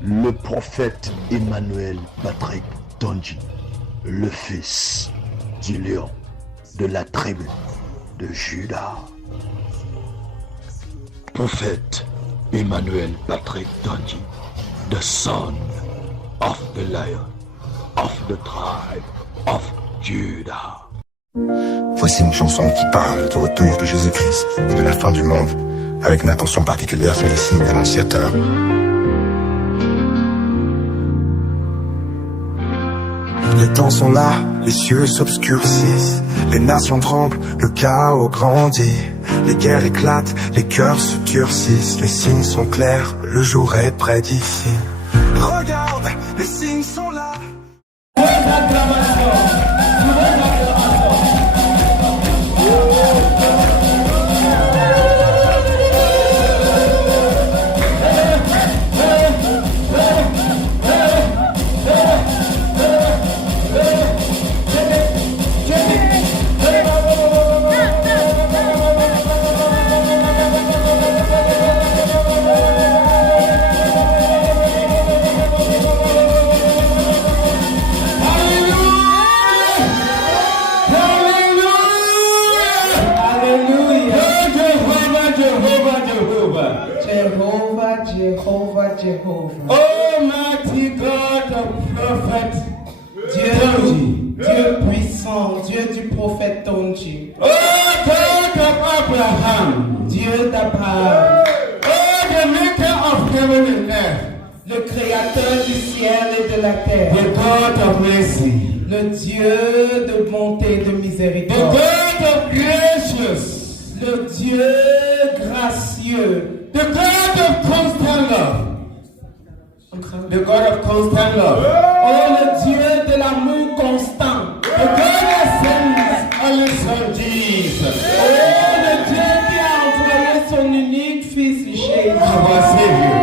le prophète Emmanuel Patrick Tonji, le fils du lion de la tribu de Juda. Prophète Emmanuel Patrick Tonji, the son of the lion of the tribe of Judah. Voici une chanson qui parle du retour de Jésus-Christ, de la fin du monde, avec une attention particulière sur les signes annonciateurs. Les temps sont là, les cieux s'obscurcissent, les nations tremblent, le chaos grandit, les guerres éclatent, les cœurs se durcissent, les signes sont clairs, le jour est près d'ici. Regarde, les signes sont là. Jehovah. Almighty God of prophet Dieu puissant, Dieu du prophète Tonji. Oh God of Abraham, Dieu d'Abraham. Oh the maker of heaven and earth, le créateur du ciel et de la terre. The God of mercy, le Dieu de bonté et de miséricorde. The God of gracious, le Dieu gracieux. The God of constant love. The God of constant love. Oh, le Dieu de l'amour constant. The God that sends only Son Jesus. Oh, le Dieu qui a envoyé son unique fils Jésus. Our Savior.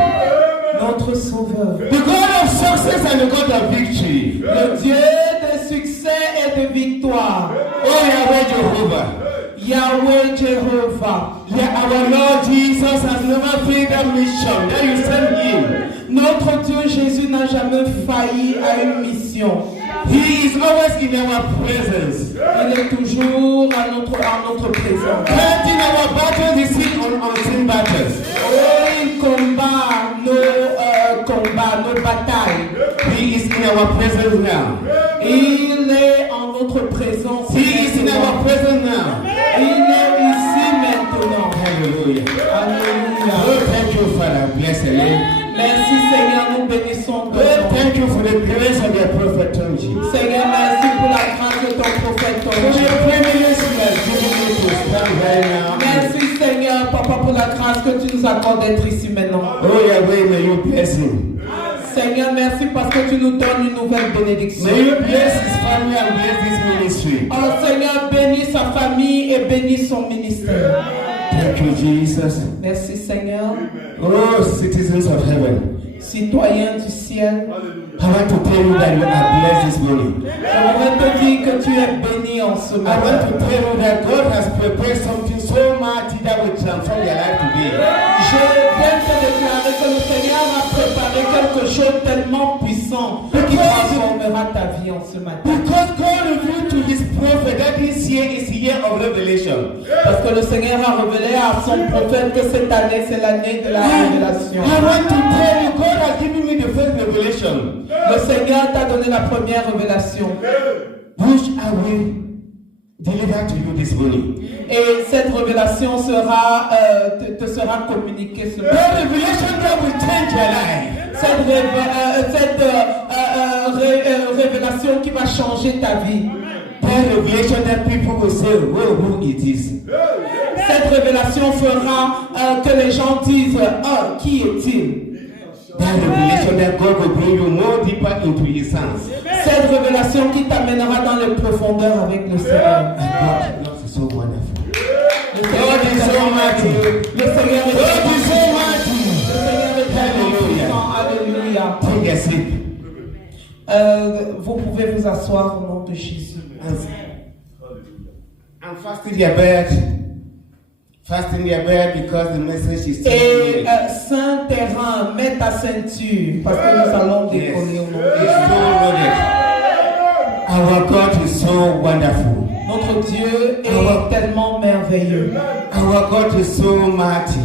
Notre Sauveur. The God of success and the God of victory. Le Dieu de succès et de victoire. Oh, Yahweh Jehovah. Yahweh Jehovah. Yeah, our Lord Jesus has never failed a mission that you sent him. Notre Dieu Jésus n'a jamais failli à une mission. He is always in our presence. Il est toujours à notre présence. Fighting our battles, he sing on unseen battles. Oh, il combat nos batailles. He is in our presence now. Il est en notre présence. He is in our presence now. Il est ici maintenant. Hallelujah. Hallelujah. Oh, thank you, Father. Bless the name. Merci Seigneur, nous bénissons ton nom. Thank you for the grace of your prophet Tonji. Seigneur, merci pour la grâce de ton prophète Tonji. Merci Seigneur, Papa, pour la grâce que tu nous accordes d'être ici maintenant. Oh Yahweh, may you bless him. Seigneur, merci parce que tu nous donnes une nouvelle bénédiction. May you bless his family and bless this ministry. Oh Seigneur, bénis sa famille et bénis son ministère. Thank you, Jesus. Merci Seigneur. Oh, citizens of heaven. Citoyens du ciel. I want to tell you that you are blessed this morning. Je voudrais te dire que tu es béni en ce matin. I want to tell you that God has prepared something so mighty that will transform your life today. Je viens te déclarer que le Seigneur a préparé quelque chose tellement puissant qui transformera ta vie en ce matin. Because God revealed to his prophet that this year is the year of revelation. Parce que le Seigneur a révélé à son prophète que cette année c'est l'année de la révélation. I want to tell you, God has given me the first revelation. Le Seigneur t'a donné la première révélation. Which I will deliver to you this morning. Et cette révélation te sera communiquée ce matin. The revelation that will change your life. Cette révélation qui va changer ta vie. The revelation that people will say, well, who it is. Cette révélation fera que les gens disent, oh, qui est-il? That revelation that God will bring you more deeper into his hands. Cette révélation qui t'amènera dans les profondeurs avec le Seigneur. God is so wonderful. God is so mighty. Le Seigneur est so mighty. Le Seigneur est puissant. Alléluia. Take a seat. Vous pouvez vous asseoir au nom de Jésus. I'm fasting your bed Fasten your belt because the message is Et Saint Terrain, mets ta ceinture parce que nous allons décoller au nom de Jésus. Our God is so wonderful. Notre Dieu est tellement merveilleux. Our God is so mighty.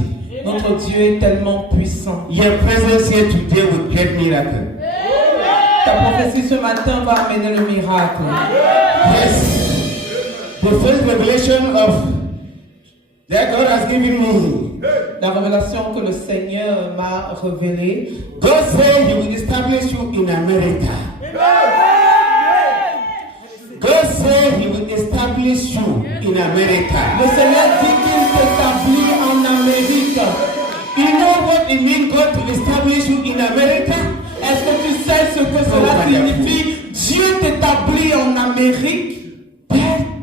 Notre Dieu est tellement puissant. Your presence here today will get miracle. Ta prophétie ce matin va amener le miracle. Yes. The first revelation of that God has given me. La révélation que le Seigneur m'a révélée. God said He will establish you in America. God said He will establish you in America. Le Seigneur dit qu'il s'établit en Amérique. You know what it means, God to establish you in America? Est-ce que tu sais ce que cela signifie? Dieu t'établit en Amérique.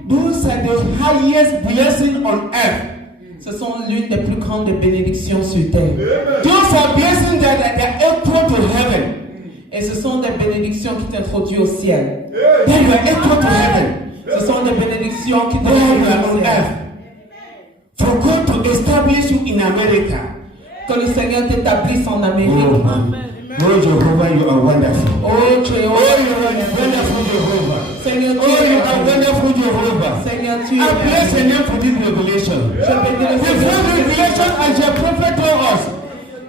Those are the highest blessings on earth. Ce sont l'une des plus grandes bénédictions sur terre. Those are blessings that are equal to heaven. Et ce sont des bénédictions qui t'introduisent au ciel. Then you are equal to heaven. Ce sont des bénédictions qui Then you are t'introduisent au on ciel. earth. For God to establish you in America. Que le Seigneur t'établisse en Amérique. Oh Jehovah, you are wonderful. Oh Jéhovah, Oh, you are wonderful Jehovah. Seigneur, tu Oh, you es are wonderful Jehovah. Seigneur, tu I bless es your name for this revelation. Je bénis le The first Seigneur. revelation as your prophet told us.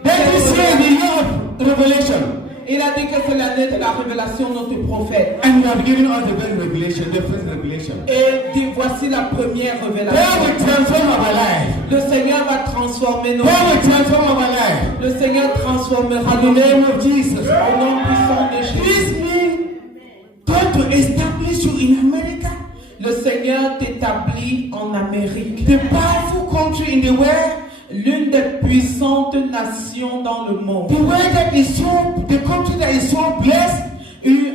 That is here the year of revelation. Il a dit que c'est l'année de la révélation de notre prophète. And you have given us the best revelation, the first revelation. Et dit, voici la première God révélation. will transform our life. Le Seigneur va transformer nos God vies. will transform our life. Le Seigneur transformera In nos the vies. name of Jesus. Au nom puissant de Jésus. This means God to establish you in America, Le Seigneur t'établit en Amérique. the powerful country in the world, L'une des puissantes nations dans le monde. the world that is so, the country that is so blessed.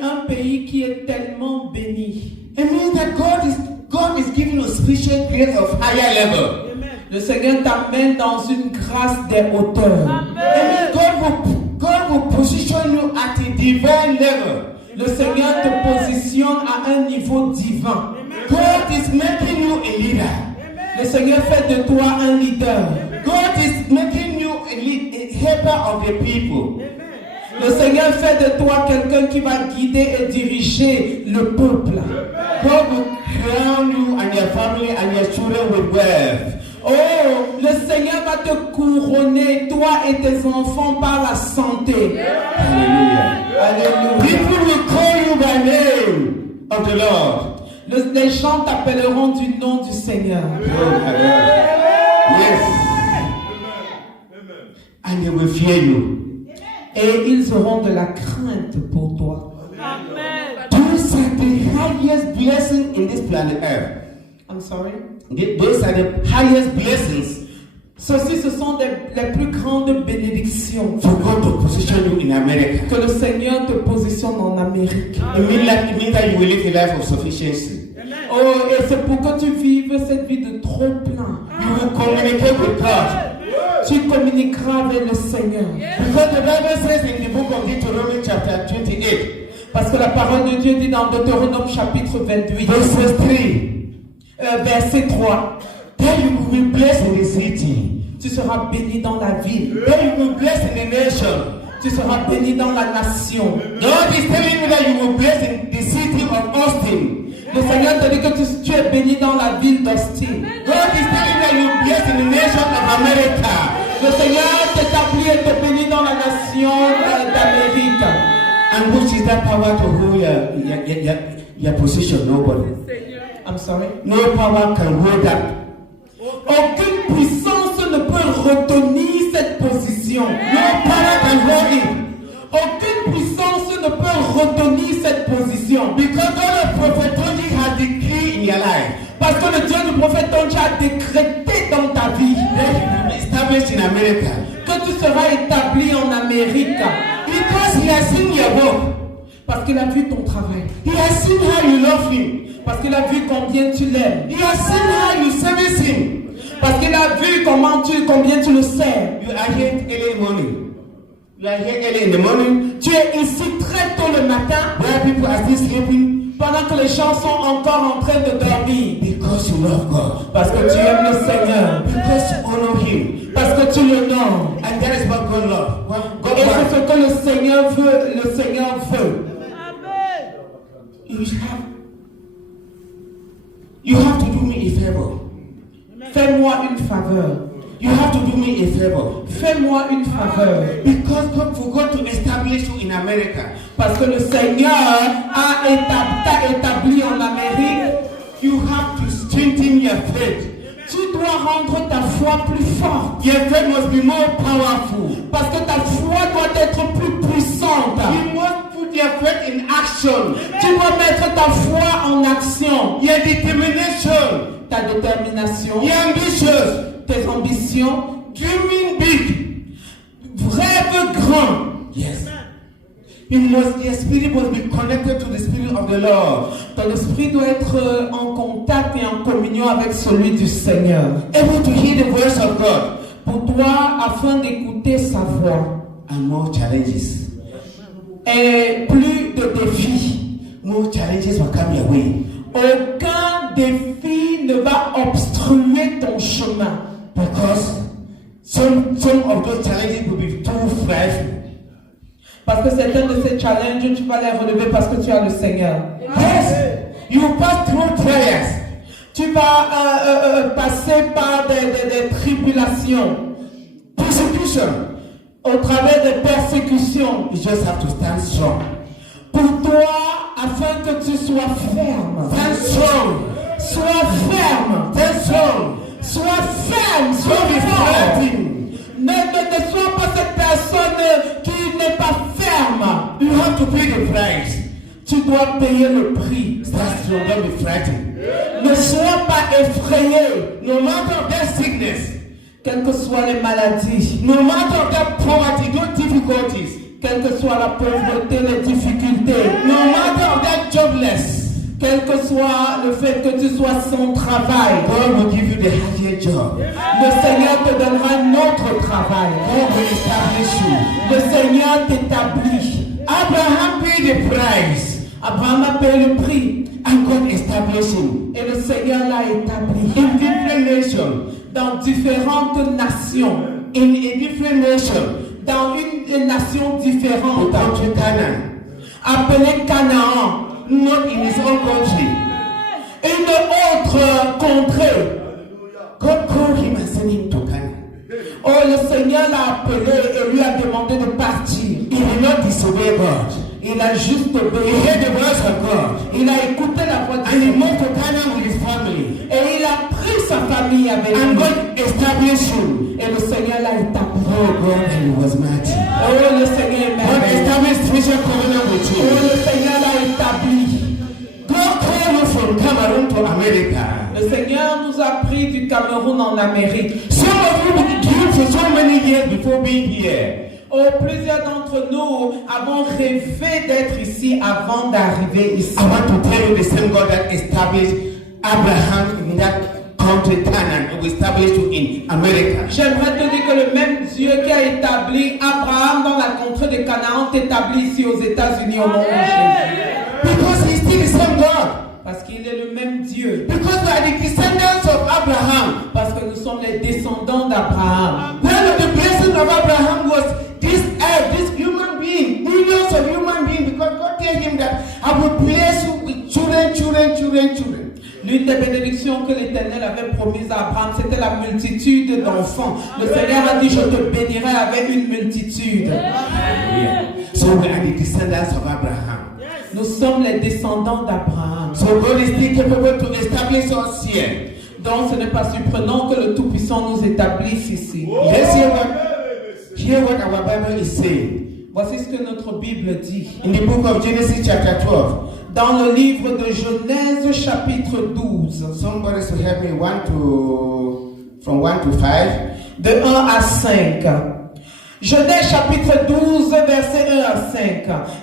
Un pays qui est tellement béni. It means that God is giving a special grace of higher level. Le Seigneur t'amène dans une grâce des hauteurs. It means God will position you at a divine level. Le Seigneur te positionne à un niveau divin. God is making you a leader. Le Seigneur fait de toi un leader. God is making you a helper of the people. Le Seigneur fait de toi quelqu'un qui va guider et diriger le peuple. God will crown you and your family and your children with wealth. Oh, le Seigneur va te couronner, toi et tes enfants, par la santé. Hallelujah. Alléluia. People will call you by name of the Lord. Les gens t'appelleront du nom du Seigneur. Oh my God. Yes. And they will fear you. Et ils auront de la crainte pour toi. Those are the highest blessings in this planet Earth. I'm sorry. Those are the highest blessings Ceci, ce sont les plus grandes bénédictions for God to position you in America. que le Seigneur te positionne en Amérique. It means that you will live a life of sufficiency. Oh, et c'est pour que tu vives cette vie de trop plein. You will communicate with God. Tu communiqueras avec le Seigneur. Because the Bible says in the book of Deuteronomy chapter 28, Parce que la parole de Dieu dit dans Deutéronome chapitre 28, verse 3, verset 3, that you will be blessed in the city. tu seras béni dans la ville. That you will be blessed in the nation. Tu seras béni dans la nation. God is telling you that you will be blessed in the city of Austin. Le Seigneur te dit que tu es béni dans la ville d'Austin. God is telling you that you will be blessed in the nation of America. Le Seigneur t'établit et te bénit dans la nation d'Amérique. And which is that power to hold your position? Nobody. I'm sorry. No power can hold that. Aucune puissance ne peut retenir cette position. No power can hold it. Aucune puissance ne peut retenir cette position. Because God of Prophet Tony has decreed in your life. Parce que le Dieu du prophète Tonji a décrété dans ta vie That you will be established in America. que tu seras établi en Amérique. Because He has seen your work. Parce qu'il a vu ton travail. He has seen how you love Him. Parce qu'il a vu combien tu l'aimes. He has seen how you service Him. Parce qu'il a vu combien tu le sers. You are here early in the morning. You are here early in the morning. Tu es ici très tôt le matin Where people are still sleeping. pendant que les gens sont encore en train de dormir. Because you love God. Parce que tu aimes le Seigneur. Because God loves. What God Et c'est wants. ce que le Seigneur veut. Le Seigneur veut. You have to do me a favor. Fais-moi une faveur. You have to do me a favor. Fais-moi une faveur. Because God forgot to establish you in America. Parce que le Seigneur t'a établi en Amérique. You have to strengthen your faith. Tu dois rendre ta foi plus forte. Your faith must be more powerful. Parce que ta foi doit être plus puissante. You must put your faith in action. Tu dois mettre ta foi en action. Your determination. Ta détermination. Your ambitions. Tes ambitions. Dreaming big. Rêve grand. Yes. Your spirit must be connected to the spirit of the Lord. Ton esprit doit être en contact et en communion avec celui du Seigneur. Able to hear the voice of God. Pour toi, afin d'écouter sa voix. And more challenges. Et plus de défis. More challenges will come your way. Aucun défi ne va obstruer ton chemin. Because some of those challenges will be too frightful. Parce que certains de ces challenges, tu vas les relever parce que tu as le Seigneur. Yes. You pass through trials. Tu vas passer par des tribulations, Persecution. au travers des persécutions. You just have to stand strong. Pour toi, afin que tu sois ferme. Stand strong. Sois ferme. Stand strong. Sois ferme. Sois Don't be fort. fighting. Ne sois pas cette personne qui n'est pas ferme. You have to pay the price. Tu dois payer le prix. Stand strong. Don't be frightened. Ne sois pas effrayé. No matter of that sickness, Quelles que soient les maladies, no matter of that poverty, those difficulties, quelle que soit la pauvreté, les difficultés, no matter of that jobless, quel que soit le fait que tu sois sans travail, God will give you the higher job. le Seigneur te donnera un autre travail. God will establish you. Le Seigneur t'établit. Abraham paid the price, Abraham a payé le prix and God established him et le Seigneur l'a établi in different nations. dans différentes nations, In a different nation, dans une nation the différente, country Canaan, appelée Canaan, not in his own country. une autre contrée. God called him and sent him to Canaan. Oh, le Seigneur l'a appelé et lui a demandé de partir. He did not disobey God. Il a juste He obéi. heard the voice of God, Il a écouté la voix de and he Dieu. moved to Canaan with his family. Et il a pris sa famille avec And lui. God established him. Et le Seigneur l'a établi. Oh God, and he was mighty. Oh, le Seigneur est God merveilleux. established special covenant with Oh, you. le Seigneur l'a établi. God called you from Cameroon to America. Le Seigneur nous a pris du Cameroun en Amérique. Some of you dreamed for so many years before being here. Oh, plusieurs d'entre nous avons rêvé d'être ici avant d'arriver ici. I want to tell you the same God that established Abraham in that country Canaan will establish you in America. J'aimerais te dire que le même Dieu qui a établi Abraham dans la contrée de Canaan t'établit ici aux États-Unis au nom de Jésus. Because he's still the same God. Parce qu'il est le même Dieu. Because we are the descendants of Abraham. Parce que nous sommes les descendants d'Abraham. One of the blessings of Abraham was this earth, this human being, millions of human beings, because God told him that I will bless you with children, children, children, children. L'une des bénédictions que l'Éternel avait promises à Abraham, c'était la multitude d'enfants. Le Seigneur a dit, je te bénirai avec une multitude. Yeah. So we are the descendants of Abraham. Nous sommes les descendants d'Abraham. So God is still capable to establish us here. Donc ce n'est pas surprenant que le Tout-Puissant nous établisse ici. Let's hear what our Bible is saying. Voici ce que notre Bible dit. In the book of Genesis chapter 12. Dans le livre de Genèse chapitre 12. Somebody should help me from 1 to 5. De 1 à 5. Genèse chapitre 12, verset 1 à 5.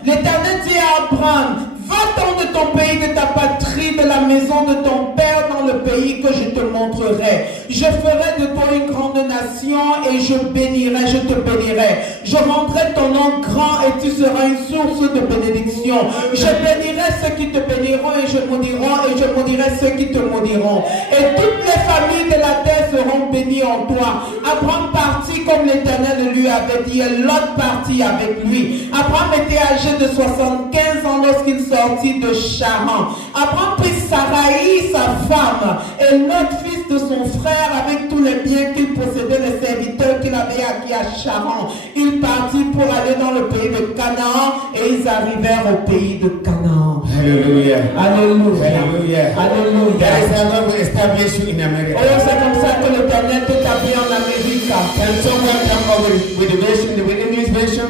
L'Éternel dit à Abraham, va-t'en de ton pays, de ta patrie, de la maison de ton père dans le pays que je te montrerai. Je ferai de toi une grande nation et je te bénirai. Je rendrai ton nom grand et tu seras une source de bénédiction. Je bénirai ceux qui te béniront et je maudirai ceux qui te maudiront. Et toutes les familles de la terre seront bénies en toi. Abraham partit comme l'Éternel lui avait dit et Lot partit avec lui. Abraham était âgé de 75 ans lorsqu'il sortit de Charan. Abraham prit Sarai, sa femme, et Lot, fils de son frère, avec tous les biens qu'il possédait, les serviteurs qu'il avait acquis à Charan. Il partit pour aller dans le pays de Canaan et ils arrivèrent au pays de Canaan. Hallelujah. Alléluia. Hallelujah. Alléluia. That is how God will establish you in America. Oh, c'est comme ça que l'Éternel t'établit en Amérique. Can someone come up with the version, with English version?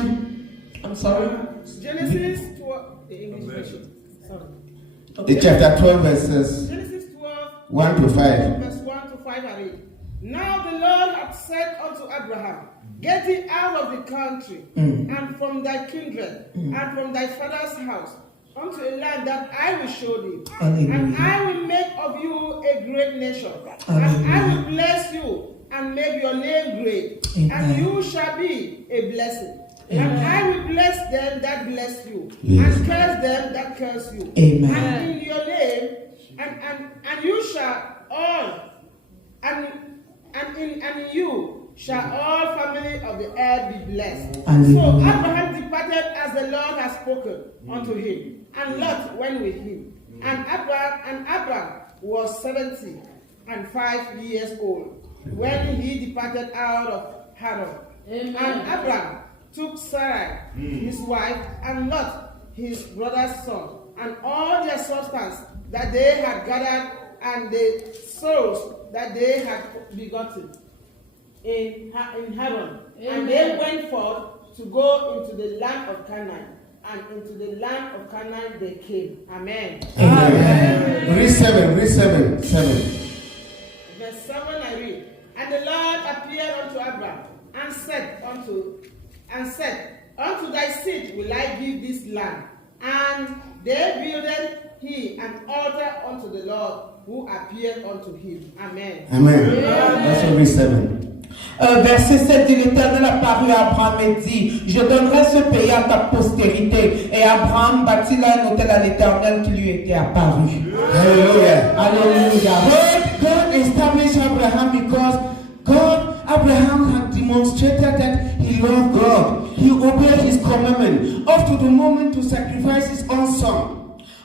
I'm sorry. Genesis 12, the English version. Sorry. The chapter 12 verses Genesis 12, 1 to 5. verse 1 to 5 I read. Now the Lord had said unto Abraham, Get thee out of the country, and from thy kindred, and from thy father's house, unto a land that I will show thee. And I will make of you a great nation. And I will bless you, and make your name great. And you shall be a blessing. And I will bless them that bless you, and curse them that curse you. Amen. And in your name, and you shall all, and in you shall all family of the earth be blessed. So Abraham departed as the Lord had spoken unto him, and Lot went with him. And Abraham was 75 years old when he departed out of Haran. And Abraham took Sarai, his wife, and Lot, his brother's son, and all their substance that they had gathered, and the souls that they had begotten in Haran. And they went forth to go into the land of Canaan, and into the land of Canaan they came. Amen. Amen. Read 7. Verse 7 I read. And the Lord appeared unto Abraham, and said, Unto thy seed will I give this land. And they builded he an altar unto the Lord who appeared unto him. Amen. Amen. That's read 7. Verset 7 dit, l'Éternel apparut à Abraham et dit, je donnerai ce pays à ta postérité. Et Abraham bâtit là un autel à l'Éternel qui lui était apparu. Hallelujah. Alléluia. God established Abraham because Abraham had demonstrated that he loved God. He obeyed his commandment up to the moment to sacrifice his own son.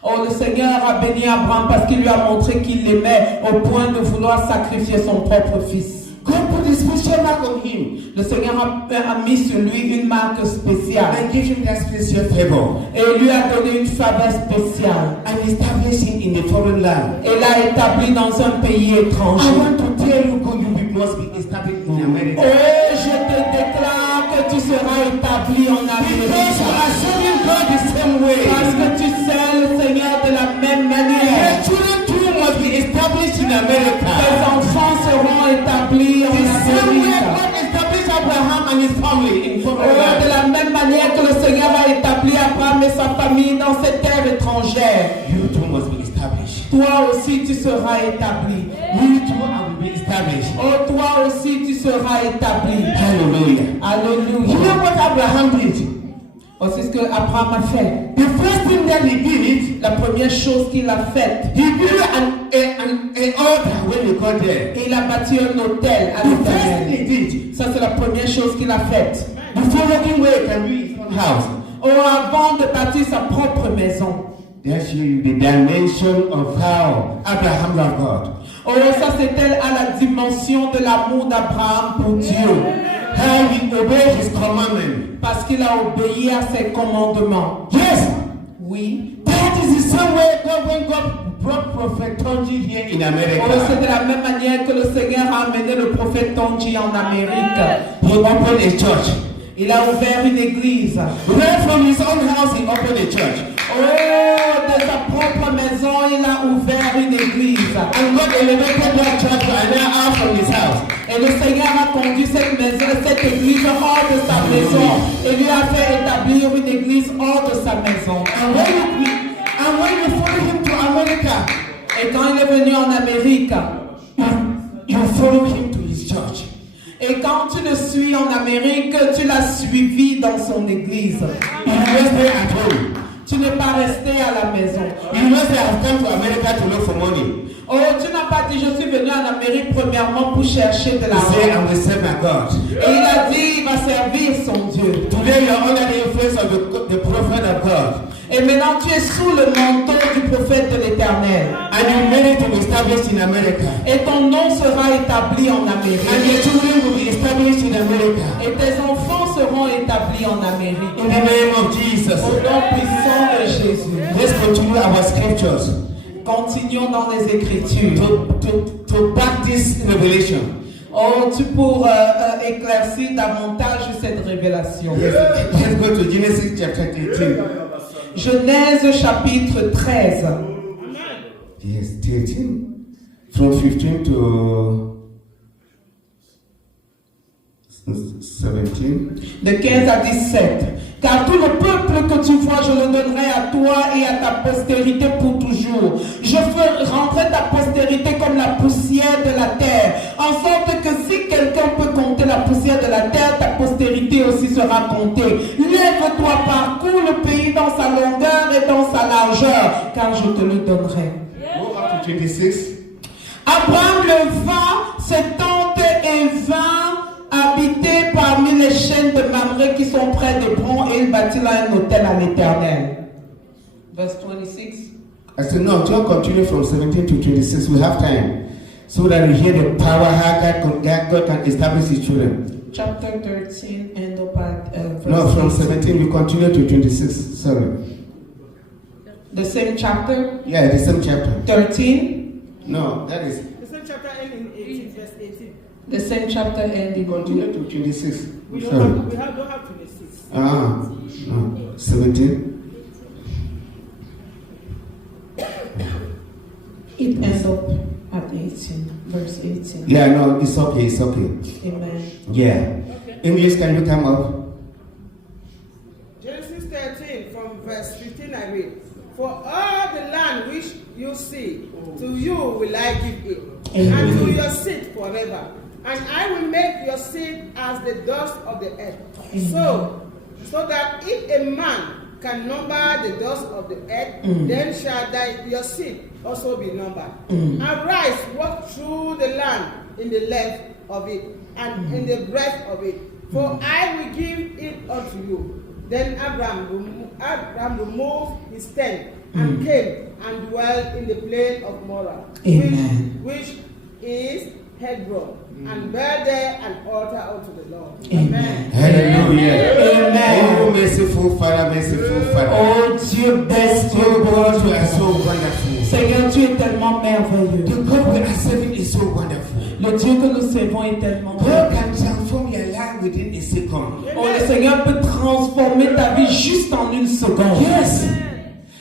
Oh, le Seigneur a béni Abraham parce qu'il lui a montré qu'il l'aimait au point de vouloir sacrifier son propre fils. God put a special mark on him. Le Seigneur a mis sur lui une marque spéciale. And gave him that special favor. Et lui a donné une faveur spéciale. And established him in a foreign land. Et l'a établi dans un pays étranger. I want to tell you, you must be established in America. Oh, je te déclare que tu seras établi en Amérique. Because you are serving God the same way. Parce que tu sers le Seigneur de la même manière. Your children too must be established in America. Tes enfants seront établis en Amérique. God established Abraham and his family in foreign land. De la même manière que le Seigneur va établir Abraham et sa famille dans cette terre étrangère. You too must be established. Toi aussi tu seras établi. We too will be established. Oh, toi aussi tu seras établi. Hallelujah. Alléluia. You know what Abraham did? Oh, c'est ce que Abraham a fait. The first thing that he did, La première chose qu'il a faite, he built an altar when he got there. il a bâti un hôtel à The first thing l'Éternel. he did, Ça c'est la première chose qu'il a faite. before walking away can be his own house. Oh, avant de bâtir sa propre maison. They show you the dimension of how Abraham loved God. Oh, ça c'était à la dimension de l'amour d'Abraham pour Dieu. How he obeyed his commandment. Parce qu'il a obéi à ses commandements. Yes, Oui. that is the same way when God brought Prophet Tonji here in Oh, America. c'est de la même manière que le Seigneur a amené le prophète Tonji en Amérique. He opened a church. Il a ouvert une église. Right from his own house, he opened a church. Oh, de sa propre maison, il a ouvert une église. And God elevated that church and now out from his house. Et le Seigneur a conduit cette maison, cette église hors de sa maison. Et lui a fait établir une église hors de sa maison. And when you follow him to America, Et quand il est venu en Amérique, you follow him to his church. et quand quand tu le suis en Amérique, tu l'as suivi dans son église. You will stay at home. Tu n'es pas resté à la maison. You will say, I've come to America to look for money. Oh, tu n'as pas dit, je suis venu en Amérique premièrement pour chercher de You say, I l'argent. will serve my God. Et il a dit, il va servir son Dieu. Today you are under the influence of the prophet of God. Et maintenant, tu es sous le manteau du prophète de l'Éternel. And you made it to be established in America. Et ton nom sera établi en And Amérique. your children will be established in America. Et tes enfants seront établis en Amérique. In the name of Jesus. Au nom puissant de Jésus. Let's continue our scriptures Continuons dans les Écritures. to back this revelation. Oh, tu pour éclaircir davantage cette révélation. Yes. Let's go to Genesis chapter 18. Genèse chapitre 13. Yes, 13. From 15 to 17. De 15 à 17. Car tout le peuple que tu vois, je le donnerai à toi et à ta postérité pour toujours. Je ferai rentrer ta postérité comme la poussière de la terre, en sorte que si quelqu'un peut compter la poussière de la terre, ta postérité aussi sera comptée. Lève-toi, parcours le pays dans sa longueur et dans sa largeur, car je te le donnerai. Go up to 26. Abraham leva ses tentes et vint habiter parmi les chaînes de Mamré qui sont près d'Hébron, et il bâtit là un hôtel à l'Éternel. Verse 26. I said, no, don't continue from 17 to 26. We have time. So that we hear the power how God can establish his children. Chapter 13 and up at verse No, from 18. 17 we continue to 26. Sorry. The same chapter? Yeah, the same chapter. 13? No, that is. The same chapter ending in 18, verse 18. The same chapter ending. Continue to 26. We Sorry. don't have 26. No. 17. It ends up at 18, verse 18. Yeah, no, it's okay, it's okay. Amen. Yeah. English, can you come up? Genesis 13 from verse 15 I read. For all the land which you see, to you will I give it, Amen. and to your seed forever. And I will make your seed as the dust of the earth. So that if a man can number the dust of the earth, then shall your seed also be numbered. Arise, walk through the land in the length of it, and in the breadth of it, for I will give it unto you. Then Abraham removed his tent and came and dwelt in the plain of Morah, which is Hebron, and built there an altar unto the Lord. Amen. Hallelujah. Amen. Oh, merciful Father, merciful Father. Oh Dieu best, Oh God, you are so wonderful. Seigneur, tu es tellement merveilleux. The God we are serving is so wonderful. Le Dieu que nous servons est tellement God merveilleux. can transform your life within a second. Oh, le Seigneur peut transformer ta vie juste en une seconde. Yes.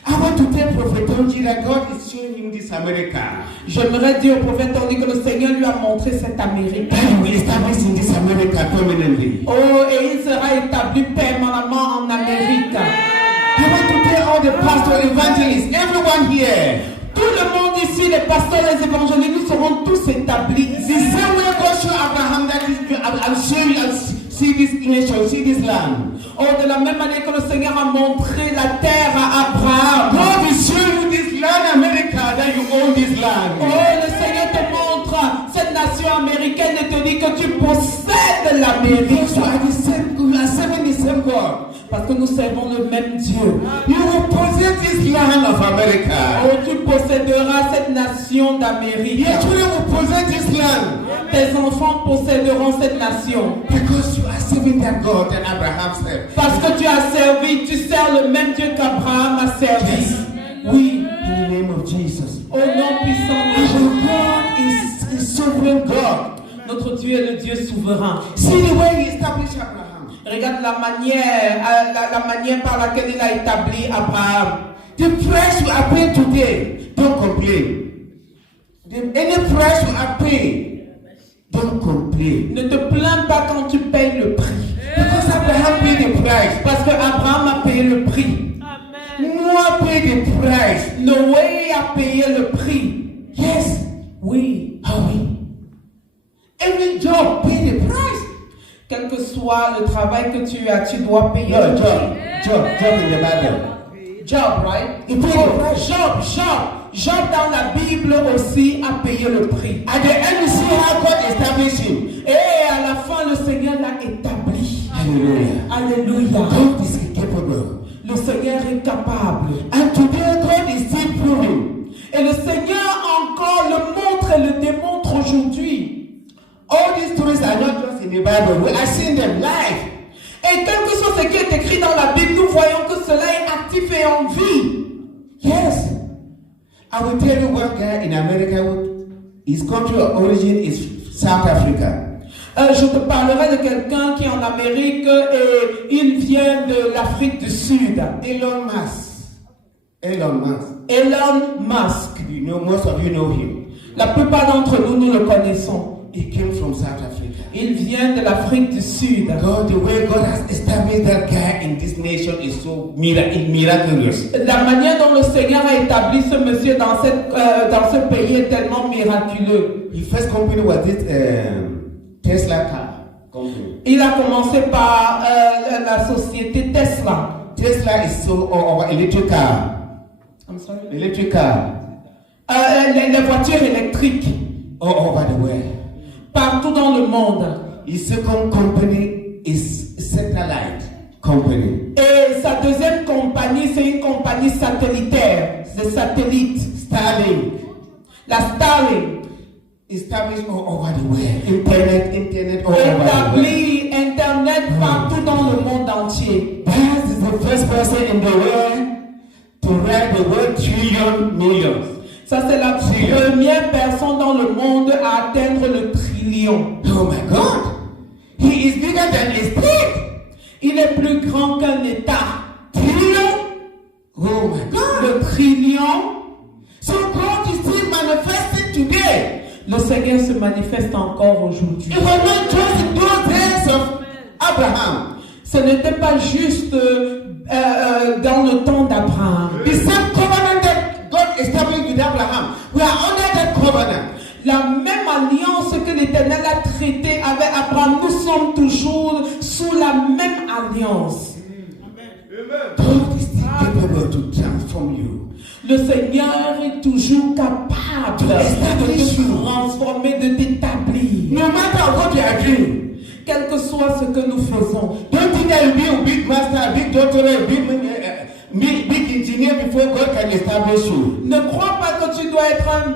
I want to tell Prophet Tonji that God is showing him this America. J'aimerais dire au prophète Tony que le Seigneur lui a montré cette Amérique. That he will establish in this America permanently. Oh, et il sera établi permanemment en Amérique. I want to tell all the pastors, evangelists, everyone here. Tout le monde ici, les pasteurs, les évangélistes, nous serons tous établis. The same way God showed Abraham that I'm showing you, see this nation, see this land. Oh, de la même manière que le Seigneur a montré la terre à Abraham. God is showing you this land, America, that you own this land. Oh, le Seigneur te montre cette nation américaine et te dit que tu possèdes l'Amérique. Because you are serving the same God. Parce que nous servons le même Dieu. You will possess this land of America. Oh, tu posséderas cette nation d'Amérique. Your children will possess this land. Tes enfants posséderont cette nation. Because you are serving that God that Abraham served. Parce que tu as servi, tu sers le même Dieu qu'Abraham a servi. Yes. Oui. In the name of Jesus. Au nom puissant de Our Jésus. God is sovereign God. Notre Dieu est le Dieu souverain. See the way he established Abraham. Regarde la manière par laquelle il a établi Abraham. The price you are paying today, don't complain. Any price you are paying, don't complain. Ne te plains pas quand tu payes le prix. Because Abraham paid the price. Parce que Abraham a payé le prix. Noah paid the price. Noé a payé le prix. Yes. Oui. Ah oui. Every job paid the price. Quel que soit le travail que tu as, tu dois payer No, le job. prix. Job in the Bible. Job, right? Job dans la Bible aussi a payé le prix. At the end, you see how God established him. Et à la fin, le Seigneur l'a établi. Hallelujah. Alléluia. God is capable. Le Seigneur est capable. And today, God is still proving. Et le Seigneur encore le montre et le démontre aujourd'hui. All these stories are not just in the Bible. We are seeing them live. Et quel que soit ce qui est écrit dans la Bible, nous voyons que cela est actif et en vie. Yes. I will tell you one guy in America, his country of origin is South Africa. Je te parlerai de quelqu'un qui est en Amérique et il vient de l'Afrique du Sud. Elon Musk. Elon Musk. You know, most of you know him. La plupart d'entre nous, nous le connaissons. He came from South Africa. Il vient de l'Afrique du Sud. God, the way God has established that guy in this nation is so miraculous. La manière dont le Seigneur a établi ce monsieur dans ce pays est tellement miraculeux. His first company was this Tesla car company. Il a commencé par la société Tesla. Tesla is so over electric car. I'm sorry. Electric car. Les voitures électriques. All over the world. Partout dans le monde. His second company is satellite company. Et sa deuxième compagnie, c'est une compagnie satellitaire, des satellites. Starlink. La Starlink. Established all over the world. Internet all over the world. Établi Internet partout dans le monde entier. That is the first person in the world to write the word trillion millions. Ça, c'est la première personne dans le monde à atteindre le trillion. Oh my God! He is bigger than a state. Il est plus grand qu'un État. Trillion? Oh my God! Le trillion. So God is still manifesting today. Le Seigneur se manifeste encore aujourd'hui. It was not just in those days of Abraham. Ce n'était pas juste dans le temps d'Abraham. The same covenant that God established with Abraham, we are under that covenant. La même alliance que l'Éternel a traitée avec Abraham, nous sommes toujours sous la même alliance. God is still capable to transform you. Le Seigneur est toujours capable de te transformer, de t'établir. No matter what you are doing. Quel que soit ce que nous faisons. Don't think that you'll be a big master, a big doctor, a big engineer before God can establish you. Ne crois pas que tu dois être un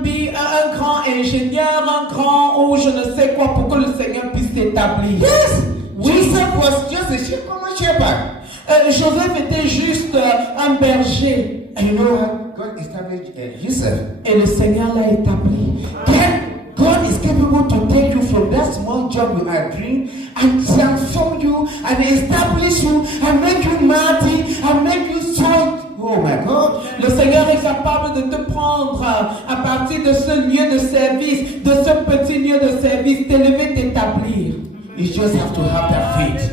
grand ingénieur, un grand ou je ne sais quoi pour que le Seigneur puisse t'établir. Yes! Joseph was just a common shepherd. Joseph était juste un berger. And you know how God established Joseph? Et le Seigneur l'a établi. God is capable to take you from that small job you are doing and transform you and establish you and make you mighty and make you strong. Oh my God. Le Seigneur est capable de te prendre à partir de ce lieu de service, de ce petit lieu de service, t'élever, t'établir. You just have to have that faith.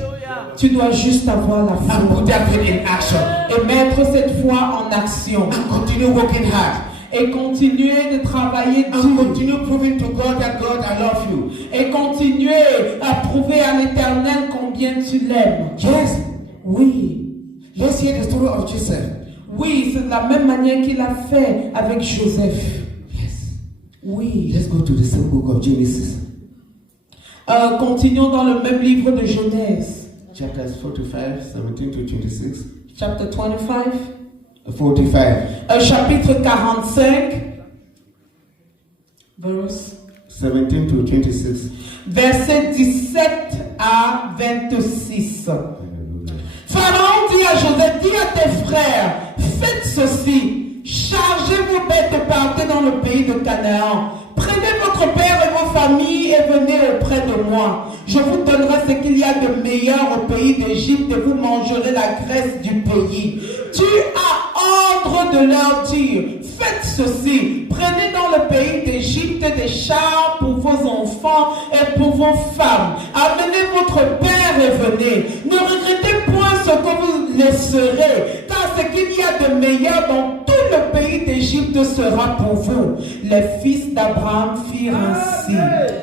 Tu dois juste avoir la foi. And put that faith in action. Et mettre cette foi en action. And continue working hard. Et continuer de travailler dur. And continue proving to God that God I love you. Et continuer à prouver à l'Éternel combien tu l'aimes. Yes. Oui. Let's hear the story of Joseph. Oui, c'est de la même manière qu'il a fait avec Joseph. Yes. Oui. Let's go to the same book of Genesis. Continuons dans le même livre de Genèse. Chapters 45, 17 to 26. Chapter 25. 45. Chapitre 45. Verse 17 to 26. Verset 17 à 26. Pharaon dit à Joseph, dis à tes frères, faites ceci, chargez vos bêtes et partez dans le pays de Canaan. Prenez votre père et vos familles et venez auprès de moi. Je vous donnerai ce qu'il y a de meilleur au pays d'Égypte et vous mangerez la graisse du pays. Tu as ordre de leur dire, faites ceci, prenez dans le pays d'Égypte des chars pour vos enfants et pour vos femmes. Amenez votre père et venez. Ne regrettez point ce que vous laisserez, car ce qu'il y a de meilleur dans tout le pays d'Égypte sera pour vous. Les fils d'Abraham firent ainsi.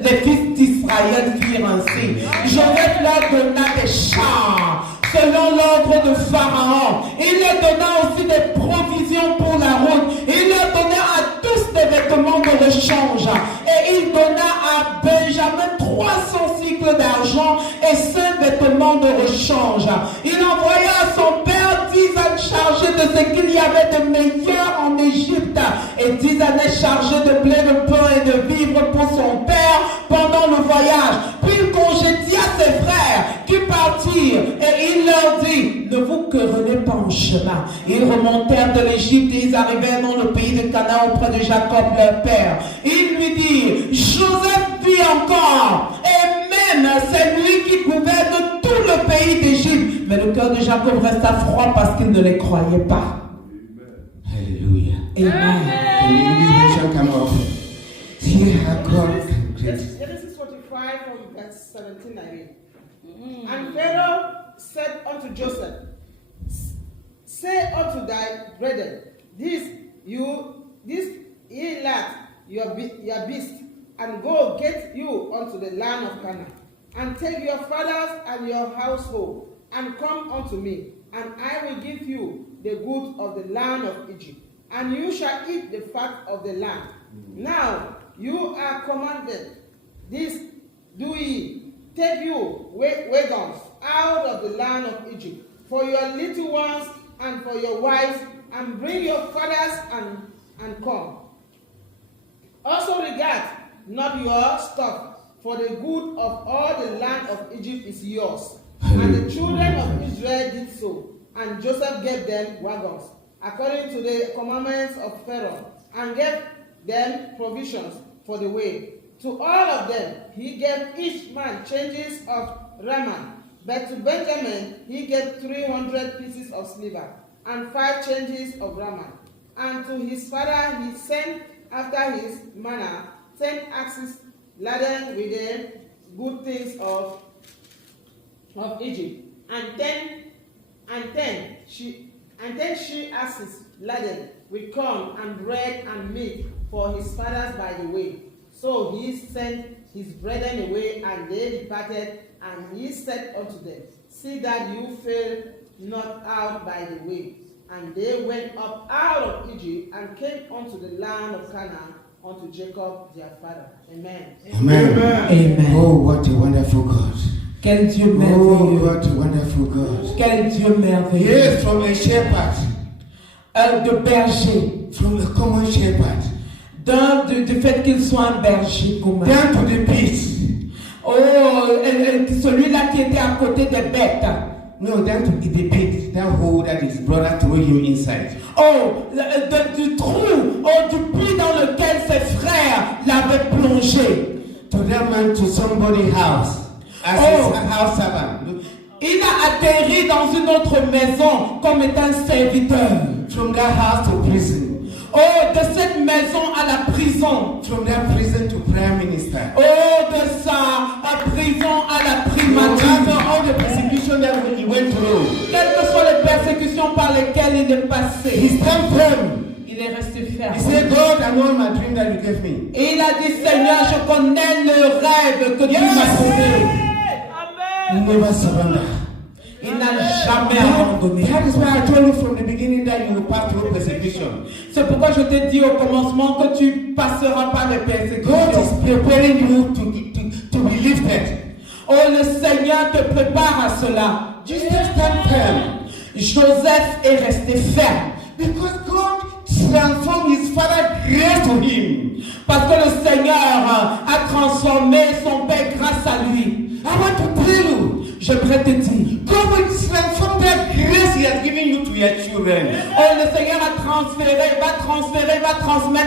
Les fils d'Israël Israël firent ainsi. Joseph leur donna des chars selon l'ordre de Pharaon. Il leur donna aussi des provisions pour la route. Il leur donna à tous des vêtements de rechange. Et il donna à Benjamin 300 cycles d'argent et 5 vêtements de rechange. Il envoya à son père 10 ânes chargés de ce qu'il y avait de meilleur en Égypte et 10 ânes chargés de blé, de pain et de vivres pour son père pendant le voyage. Puis il congédia ses frères qui partirent et il leur dit: ne vous querellez pas en chemin. Ils remontèrent de l'Égypte et ils arrivèrent dans le pays de Canaan auprès de Jacob leur père. Ils lui dirent: Joseph vit encore, et même c'est lui qui gouverne tout le pays d'Égypte. Mais le cœur de Jacob resta froid parce qu'il ne les croyait pas. Hallelujah. Amen. Can the English version come up? Here God. Genesis 45 from verse 17 I read. And Pharaoh said unto Joseph, say unto thy brethren, this ye lad, your beast, and go get you unto the land of Canaan, and take your fathers and your household, and come unto me, and I will give you the good of the land of Egypt, and you shall eat the fat of the land. Now you are commanded, this do ye, take you wagons out of the land of Egypt, for your little ones and for your wives, and bring your fathers and come. Also regard not your stuff, for the good of all the land of Egypt is yours. And the children of Israel did so, and Joseph gave them wagons, according to the commandments of Pharaoh, and gave them provisions for the way. To all of them he gave each man changes of raiment, but to Benjamin he gave 300 pieces of silver, and 5 changes of raiment. And to his father he sent after his manner 10 axes laden with the good things of Egypt, and 10 she asses laden with corn and bread and meat for his fathers by the way. So he sent his brethren away, and they departed, and he said unto them, see that you fail not out by the way. And they went up out of Egypt, and came unto the land of Canaan, unto Jacob their father. Amen. Amen. Amen. Oh, what a wonderful God. Quel Dieu Oh, merveilleux. what a wonderful God. Quel Dieu merveilleux. Yes, from a shepherd, De berger. from a common shepherd, Du fait qu'il soit un berger commun. down to the beast. Oh, celui-là qui était à côté des bêtes. No, down to the pit, that hole that his brother threw you inside. Oh, du trou, oh, du puits dans lequel ses frères l'avaient plongé. To that man, to somebody's house, as Oh. his house servant. Look, Il a atterri dans une autre maison comme étant serviteur. from that house to prison, Oh, de cette maison à la prison. from that prison to prime minister. Oh, de sa prison à la No primature. matter all the persecution that he went through, Quelles que soient les persécutions par lesquelles il est he passé, stand firm. il est resté ferme. He said, God, I know my dream that you gave me. Et il a dit, Seigneur, je connais le rêve que tu m'as donné. He never surrender. Il n'a jamais abandonné. That is why I told you from the beginning that you will pass through persecution. C'est pourquoi je t'ai dit au commencement que tu passeras par les God persécutions. is preparing you to be lifted. Oh, le Seigneur te prépare à cela. Just stand firm. Joseph est resté ferme. Because God transformed his father grace to him. Parce que le Seigneur a transformé son Père grâce à lui. I want to tell you, J'aimerais te dire. God will transform that grace he has given you to your children. Oh, le Seigneur va transmettre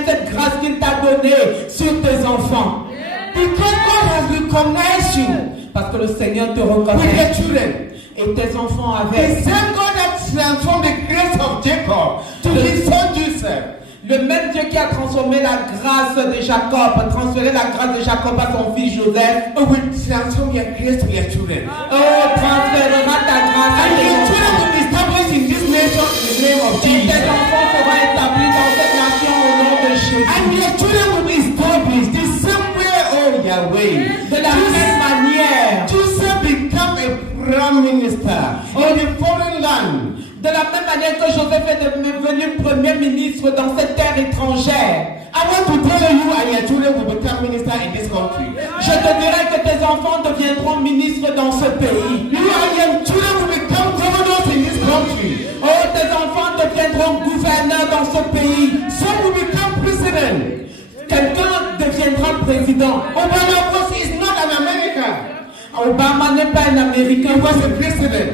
cette grâce qu'il t'a donnée sur tes enfants. Because God has recognized you Parce que le Seigneur te with reconnaît. your children. Et tes enfants The avec. same God that transformed the grace of Jacob to his son Joseph. Le même Dieu qui a transformé la grâce de Jacob, a transféré la grâce de Jacob à son fils Joseph. Will transform your grace to your children. Oh, transférera ta grâce à And tes your children enfants. will be established in this nation in the name of Et tes Jesus. enfants seront établis dans cette nation au nom de Jésus. And your children will be established the same way, oh Yahweh. De la même minister in a foreign land. De la même manière que Joseph est devenu premier ministre dans cette terre étrangère. I want to tell you and your children will become minister in this country. Je te dirai que tes enfants deviendront ministres dans ce pays. You and your children will become governors in this country. Oh, tes enfants deviendront gouverneurs dans ce pays. Some will become president. Quelqu'un deviendra président. Obama is not an American. Obama n'est pas un Américain. He was a president.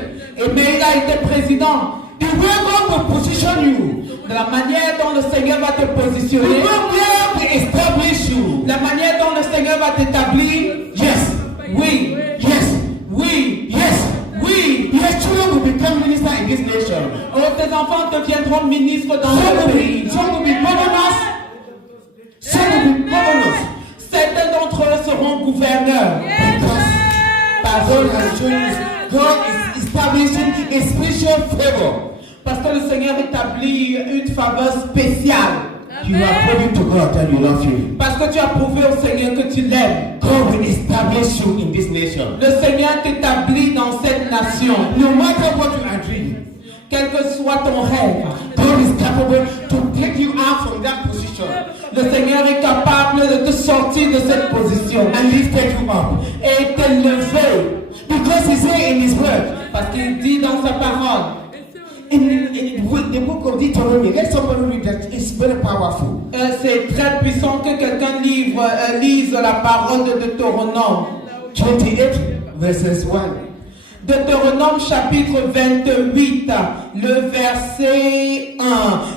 Mais il a été président. The way God will position you, de la manière dont le Seigneur va te positionner, the way God will establish you, la manière dont le Seigneur va t'établir, yes, oui, yes, oui, yes, oui, your children will become minister in this nation. Oh, tes enfants deviendront ministres dans ce pays. Some will be governors. Some will be governors. Certains d'entre eux seront gouverneurs. Because God has chosen, God is establishing a special favor. Parce que le Seigneur établit une faveur spéciale. You are proving to God that you love Him. Parce que tu as prouvé au Seigneur que tu l'aimes. God will establish you in this nation. Le Seigneur t'établit dans cette nation. No matter what you are dreaming, quel que soit ton rêve, God is capable to take you out from that position. Le Seigneur est capable de te sortir de cette position and lift you up et t'élever. Because He said in His word, parce qu'il dit dans sa parole. In the book of Deuteronomy, let somebody read that. It's very powerful. C'est très puissant que quelqu'un lise la parole de Deutéronome. 28 verses 1. Deutéronome chapitre 28, le verset 1.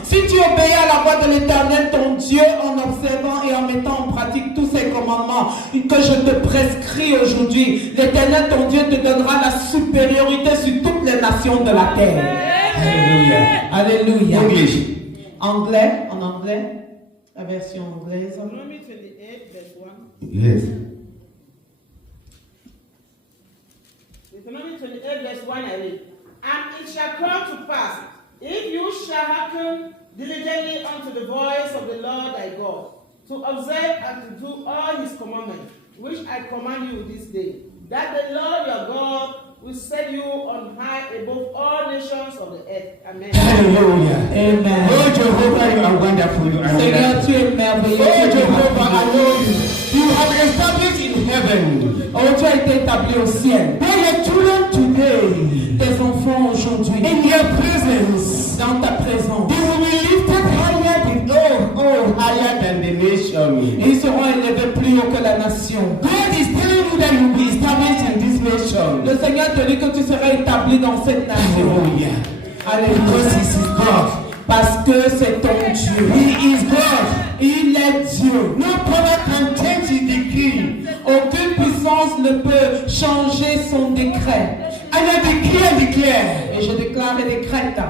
Si tu obéis à la voix de l'Éternel ton Dieu en observant et en mettant en pratique tous ses commandements que je te prescris aujourd'hui, l'Éternel ton Dieu te donnera la supériorité sur toutes les nations de la terre. Alléluia. Alléluia. English. Anglais, en anglais, la version anglaise. Deuteronomy 28 verse 1. Yes. Deuteronomy 28 verse 1 I read. And it shall come to pass, if you shall hearken diligently unto the voice of the Lord thy God, to observe and to do all his commandments, which I command you this day, that the Lord your God will set you on high above all nations of the earth. Amen. Hallelujah. Amen. Oh Jehovah, you are wonderful. You are Seigneur, tu es merveilleux. Oh Jehovah, I know you. You have established in heaven. Oh, tu as été établi au ciel. They are children today. Tes enfants aujourd'hui. In your presence. Dans ta présence. They will be lifted higher than higher than the nation. Ils seront élevés plus haut que la nation. God is telling you that you will be established in this nation. Le Seigneur te dit que tu seras établi dans cette nation. Hallelujah. Alléluia. Because He is God. Parce que c'est ton Dieu. He is God. Il est Dieu. No power can change His decree. Aucune puissance ne peut changer son décret. And I declare. Et je déclare et décrète.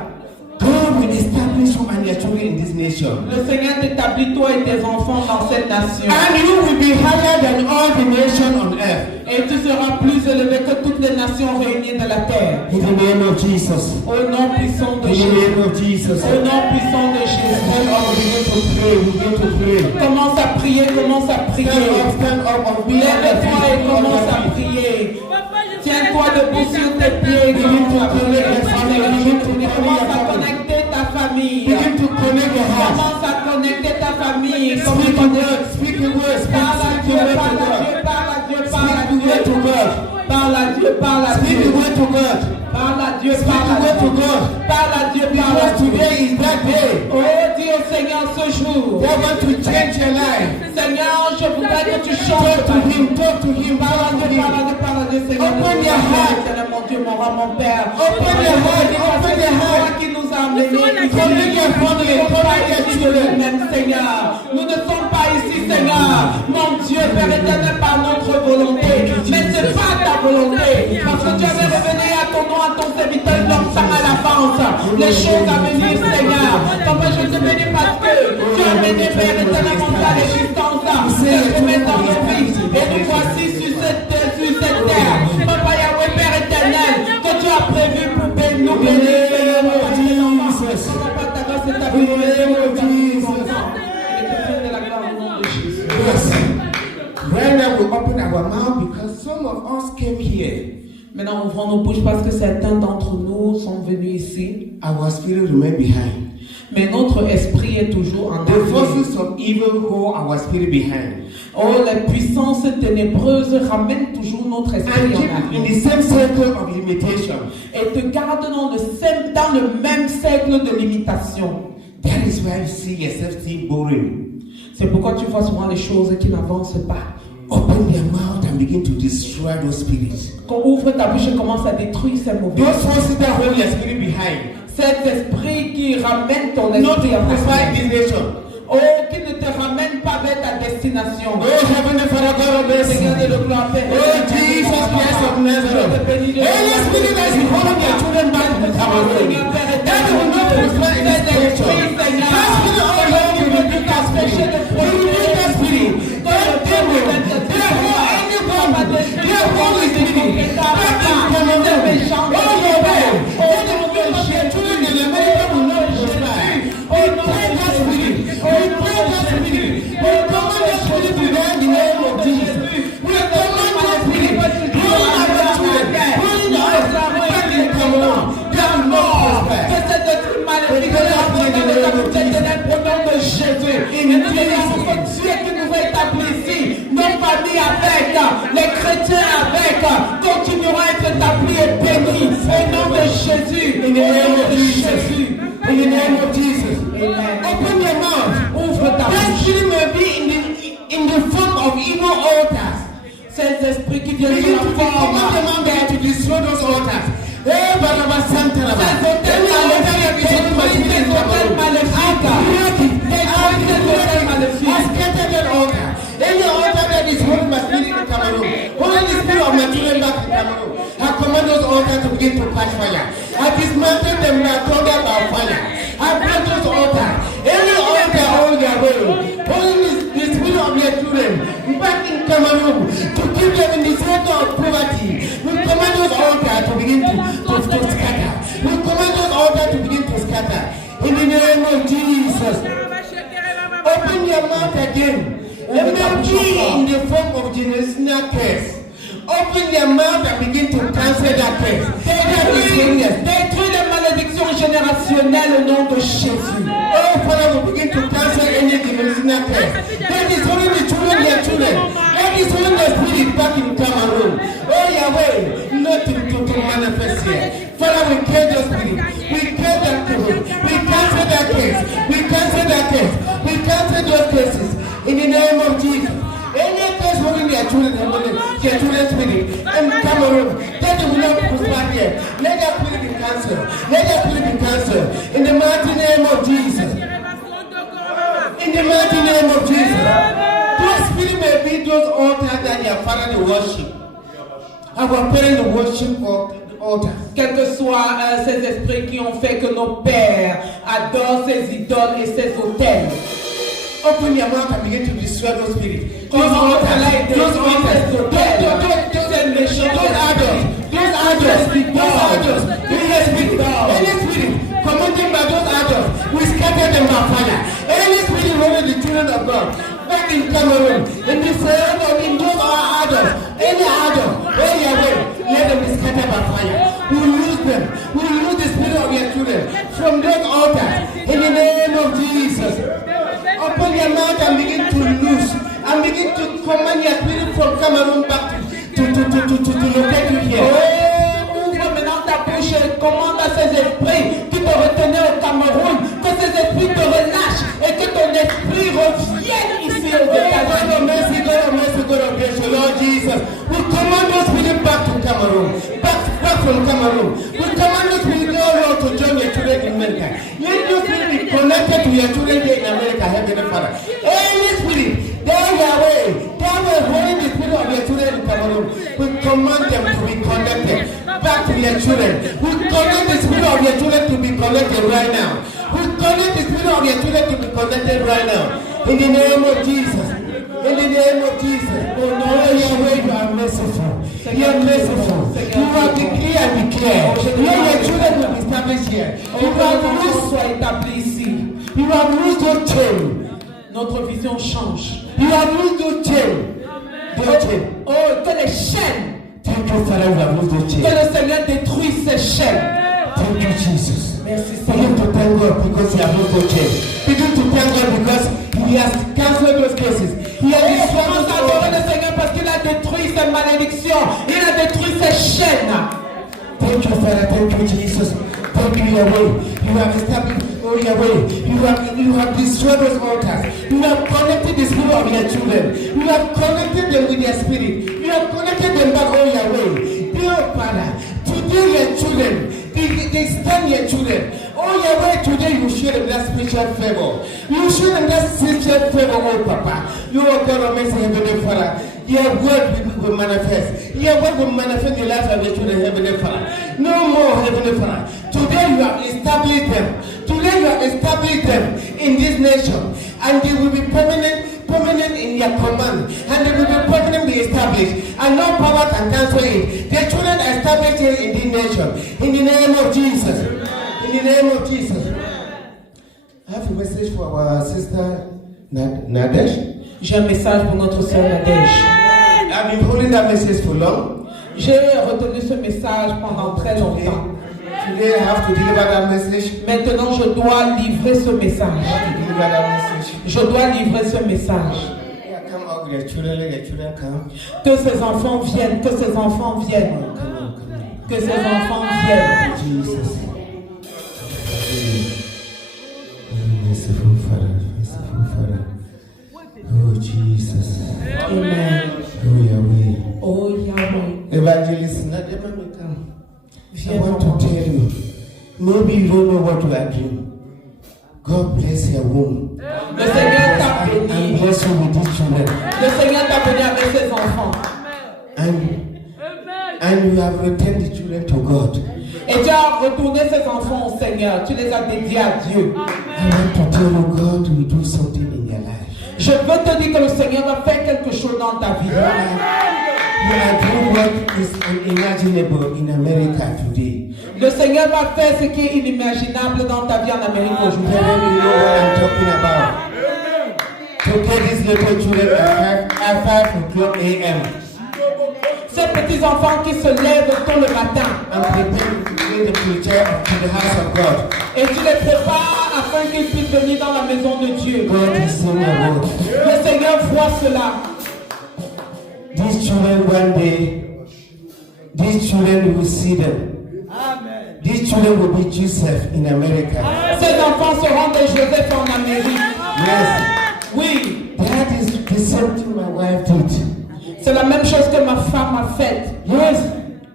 God will establish you and your children in this nation. Le Seigneur t'établit toi et tes enfants dans cette nation. And you will be higher than all the nations on earth. Et tu seras plus élevé que toutes les nations réunies de la terre. In the name of Jesus. Au nom puissant de In the Jésus. name of Jesus. Au nom puissant de Stand up, Jésus. begin to pray. Commence à prier, commence à prier. Stand up, Lève-toi et commence à prier. Tiens-toi debout sur tes pieds. Commence à connecter ta famille. Begin to connect your heart. Commence à connecter ta famille. Speak a word, speak a word, Parle à Dieu, parle à Dieu, parle à Dieu, parle à Dieu. to God. Parle à Dieu, parle à Speak Dieu. the word to God. Parle à Dieu, Speak parle the à word to Dieu. God. Parle à Dieu, parle à Because Dieu. today is that day. Oh, dis au Seigneur ce jour. They want to change your life. Seigneur, je voudrais que tu changes. Talk to Him, talk to Him, Parle à talk to Dieu, parle à Him. Dieu, parle à Dieu, Seigneur. Open your heart. Seigneur, mon Dieu, mon roi, mon Père. Open your heart, open your heart. C'est toi qui nous a amenés. Connect your family, connect your children. Même Seigneur, nous ne sommes pas ici, Seigneur, mon Dieu, Père éternel, par notre volonté, mais c'est pas ta volonté, parce que tu avais révélé à ton nom, à ton serviteur, l'homme ça à l'avance, les choses à venir, Seigneur. Papa, je te bénis parce que tu as mené, Père éternellement, à l'existence, c'est dans nos vies, et nous voici sur cette terre, Papa Yahweh, Père éternel, que tu as prévu pour nous bénir. Yes. Right now we open our mouth because some of us came here. Maintenant, ouvrons nos bouches parce que certains d'entre nous sont venus ici. Our spirit remain behind. Mais notre esprit est toujours en The arrière. forces of evil hold our spirit behind. Oh, les puissances ténébreuses ramènent toujours notre esprit And en keep in arrière. the same circle of limitation. Et te gardent dans le même cercle de limitation. That is why you see yourself still boring. C'est pourquoi tu vois souvent les choses qui n'avancent pas. Open their mouth and begin to destroy those spirits. Quand ouvre ta bouche et commence à détruire ces mauvais. Those forces that hold your spirit behind. Cet esprit qui ramène ton Not esprit to en provide arrière. this nation. Oh, qui ne te ramène pas vers ta destination. Oh, Heavenly Father, God of mercy. Seigneur de le gloire, Père. Oh, Jesus Christ of Nazareth. Any spirit that is holding your children back to Cameroon, that will not prosper in this nation. That spirit of Lord will rebuke that spirit. Will rebuke that spirit. That devil, therefore, anyone, therefore, is spirit. That is Cameroon. Oh, your way. That the movement of your children in America will not prosper. We pray that spirit. We pray that spirit. We command that spirit to die in the name of Jesus. We command that spirit. Bring our children. Bring us back in Cameroon. That will not prosper. Les chrétiens avec continueront à être établis et bénis au nom de Jésus. In the name of Jesus. In the name of Jesus. Amen. Open your mouth. Ouvre ta That bouche. spirit may be in the form of evil altars. Ces esprits qui viennent Begin de to la forme command the man there to destroy those altars. Eh, Baraba Santa Laba. Ces hôtels maléfiques, ces hôtels maléfiques, Any altar that is holding my spirit in Cameroon, holding the spirit of my children back in Cameroon, I command those altars to begin to catch fire. I dismantle them and I throw them by fire. I break those altars. Any altar hold their way, holding the spirit of their children back in Cameroon to keep them in the circle of poverty. We command those altars to begin to scatter. We command those altars to begin to scatter. In the name of Jesus. Open your mouth again. Let me be in the form of generational curse. Open your mouth and begin to cancel that curse. Détruis les malédictions générationnelles au nom de Jésus. Oh, Father, we begin to cancel any generational curse. That is holding the children, their children. That is holding the spirit back in Cameroon. Oh, Yahweh, nothing to manifest here. Father, we kill the spirit. We kill that spirit. We cancel that curse. We cancel that curse. We cancel those curses. In the name of Jesus. Any curse holding their children, their children's spirit in Cameroon, that will not prosper here. Let that spirit be cancelled. Let that spirit be cancelled. In the mighty name of Jesus. In the mighty name of Jesus. Those spirits may be those altars that their father they worship. Our parents worship altars. Quels que soient ces esprits qui ont fait que nos pères adorent ces idoles et ces autels. Open your mouth and begin to destroy those spirits. Those Those altars, those idols, any spirit commanded by those idols, we scatter them by fire. Any spirit holding the children of God back in Cameroon, in this area, in those idols, any idol, oh Yahweh, let them be scattered by fire. We will lose them. We will lose the spirit of your children from those altars in the name of Jesus. Open your mouth and begin to loose and begin to command your spirit from Cameroon back to locate you here. Oh, ouvre maintenant ta bouche et commande à ces esprits qui te retenaient au Cameroun, que ces esprits te relâchent et que ton esprit revienne ici aux États-Unis. God of mercy, God of mercy, God of grace, Lord Jesus. We command those spirit back to Cameroon, back from Cameroon. We command those spirit, Lord, to join your children in America. Let those spirit be connected to your children here in America, Heavenly Father. Any spirit, there Yahweh, that will hold the spirit of your children in Cameroon. We command them to be connected back to your children. We command the spirit of your children to be connected right now. We command the spirit of your children to be connected right now. In the name of Jesus. In the name of Jesus. Oh no, Yahweh, you are merciful. You are merciful. You are decree and declare. Your children will be established here. You have loosed, Sois établi ici. you have loosed your chain. Notre vision change. You have loosed your chain. Your chain. Oh, que les chaînes Take you, Father, we have lost the chain. Que le Seigneur détruise ces chaînes. Thank you, Jesus. Merci Begin Seigneur. to thank God because He has lost the chain. Begin to thank God because He has cancelled those cases. He has destroyed Commence à those adorer orders. le Seigneur parce qu'il a détruit ces malédictions. Il a détruit ces chaînes. Thank you, Father. Thank you, Jesus. Thank you, Yahweh. You have established, oh Yahweh. You have destroyed those altars. You have connected the spirit of your children. You have connected them with their spirit. You have connected them back, oh Yahweh. Dear Father, today your children, they stand your children. Oh Yahweh, today you show them that special favor. You show them that special favor, oh Papa. You are God of mercy, Heavenly Father. Your word will manifest. Your word will manifest the life of your children, Heavenly Father. No more, Heavenly Father. Today you have established them. Today you have established them in this nation. And they will be permanent in your command. And they will be permanently established. And no power can cancel it. The children are established here in this nation. In the name of Jesus. In the name of Jesus. I have a message for our sister Nadesh. J'ai un message pour notre sœur Nadège. I've been holding that message for long. J'ai retenu ce message pendant très longtemps. Today I have to deliver that message. Maintenant, je dois livrer ce message. Deliver that message. Je dois livrer ce message. Yeah, come out with your children, let your children come. Que ces enfants viennent, que ces enfants viennent. Come on. Que ces enfants viennent. Jesus. Merciful Father. Oh Jesus. Amen. Oh Yahweh. Oh Yahweh. Evangelist, let them come. I Viens want to tell you, maybe you don't know what you are doing. God bless your womb. Le Seigneur t'a And béni. bless you with these children. Le Seigneur t'a béni avec ses enfants. And you have returned the children to God. Et tu as retourné ces enfants au Seigneur. Tu les as dédiés à Dieu. I want to tell you, God will do something in your life. Je veux te dire que le Seigneur va faire quelque chose dans ta vie. You are doing what is unimaginable in America today. Le Seigneur va faire ce qui est inimaginable dans ta vie en Amérique aujourd'hui. Tell them you know what I'm talking about. To get these little children at 5 o'clock a.m. Ces petits enfants qui se lèvent tôt le matin. and prepare to bring the preacher to the house of God. Et tu les prépares afin qu'ils puissent venir dans la maison de Dieu. God is in your word. Le Seigneur voit cela. These children one day, these children will see them. Amen. These children will be Joseph in America. Ces enfants seront des Joseph en Amérique. Yes. Oui, That is the same thing my wife did. c'est la même chose que ma femme a faite. Yes.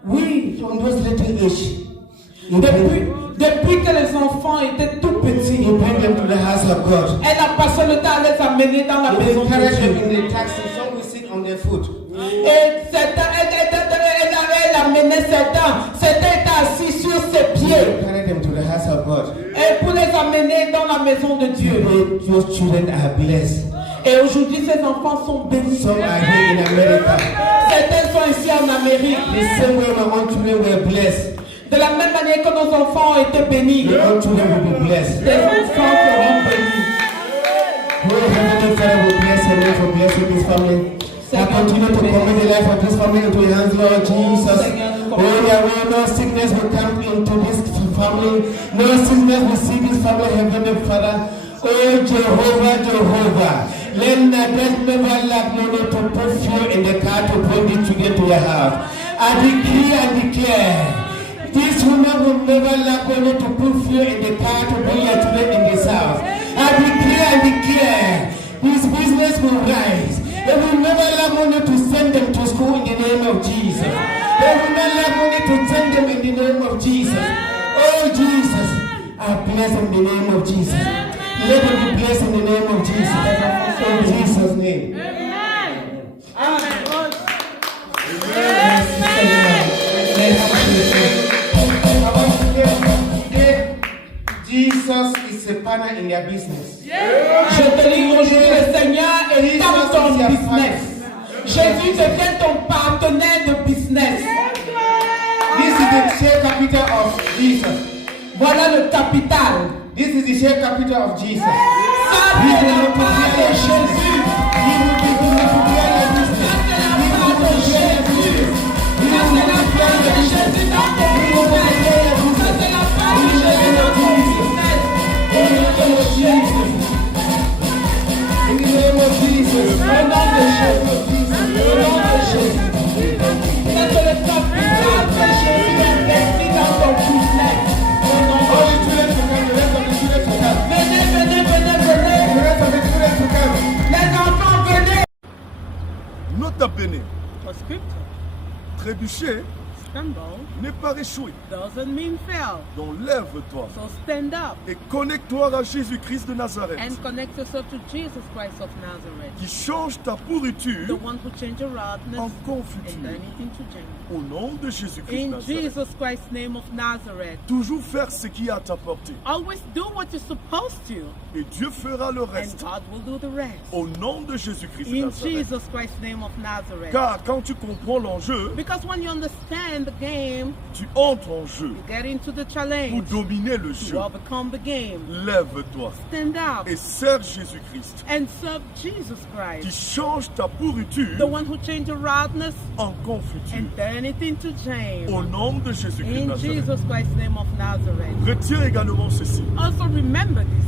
We, from those little age, Depuis que les enfants étaient tout petits, you bring them to the house of God. elle a passé le temps à les amener dans la You maison encourage de them Dieu. in the taxi. Some will sit on their foot. Et elle amenait certains étaient assis sur ses pieds. Carry them to the house of God. Et pour les amener dans la maison de Dieu. Those children are blessed. Et aujourd'hui, ces enfants sont bénis. Some are here in America. Certains sont ici en Amérique. The same way my own children were blessed. De la même manière que nos enfants ont été bénis, Your own children will be blessed. tes enfants seront bénis. Oh, Heavenly Father, we bless your name for blessing this family. I continue to commit the life of this family into your hands, Lord Jesus. Oh, Yahweh, no sickness will come into this family. No sickness will see this family, Heavenly Father. Oh, Jehovah. Let Nadesh never lack money to put fuel in the car to bring the children to your house. I decree and declare, this woman will never lack money to put fuel in the car to bring your children in this house. I decree and declare, this business will rise. They will never lack money to send them to school in the name of Jesus. They will not lack money to send them in the name of Jesus. Oh Jesus, I bless in the name of Jesus. Let them be blessed in the name of Jesus. In Jesus' name. Jesus is a partner in their business. Je te dis aujourd'hui, le Seigneur est dans ton business. Jésus devient ton partenaire de business. This is the share capital of Jesus. Voilà le capital. This is the share capital of Jesus. Ça, c'est la part de Jésus. He will be able to bear your business. He will be able to bear your business. He will be Nota bene, For scripture, trébucher stumble n'est pas échouer. doesn't mean fail. Donc lève-toi So stand up et connecte-toi à Jésus-Christ de Nazareth, and connect yourself to Jesus Christ of Nazareth, qui change ta pourriture the one who changed your rottenness en and confiture. turned it into jam. Au nom de Jésus-Christ de In Nazareth. Jesus Christ's name of Nazareth, Toujours faire ce qui est à ta portée. always do what you're supposed to, Et Dieu fera le and reste. God will do the rest. Au nom de Jésus-Christ de In Nazareth. Jesus Christ's name of Nazareth. Car quand tu comprends l'enjeu, Because when you understand the game, tu entres en jeu you get into the pour challenge. dominer le You jeu. overcome the game. Lève-toi Stand up et sers Jésus-Christ, and serve Jesus qui Christ, change ta the pourriture one who changed your rottenness en confiture. and turn it into Au jam. nom de Jésus-Christ de In Nazareth. Jesus Christ's name of Nazareth. Retiens également ceci. Also remember this.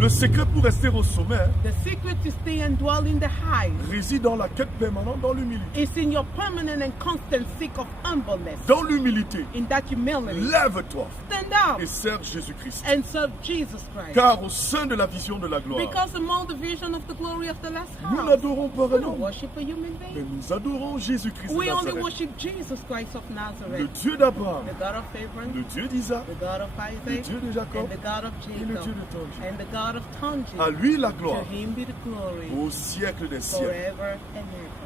Le secret pour rester au sommet The secret to stay and dwell in the heights réside dans la quête permanente dans l'humilité. is in your permanent and constant seek of humbleness. Dans l'humilité, In that humility, lève-toi stand up et sers Jésus-Christ. and serve Jesus Christ. Car au sein de la vision de la gloire, Because among the vision of the glory of the last nous house, n'adorons pas we un don't homme, worship a human mais being. nous adorons Jésus-Christ de We only Nazareth. worship Jesus Christ of Le Nazareth, Dieu d'Abraham, the God of Abraham, le Dieu d'Isaac, the God of le Isaac, Dieu de Jacob, and the God of et le Dieu Jacob, de Tangi. and the God of Tangi. À lui la To gloire him be the glory au siècle des siècles. forever and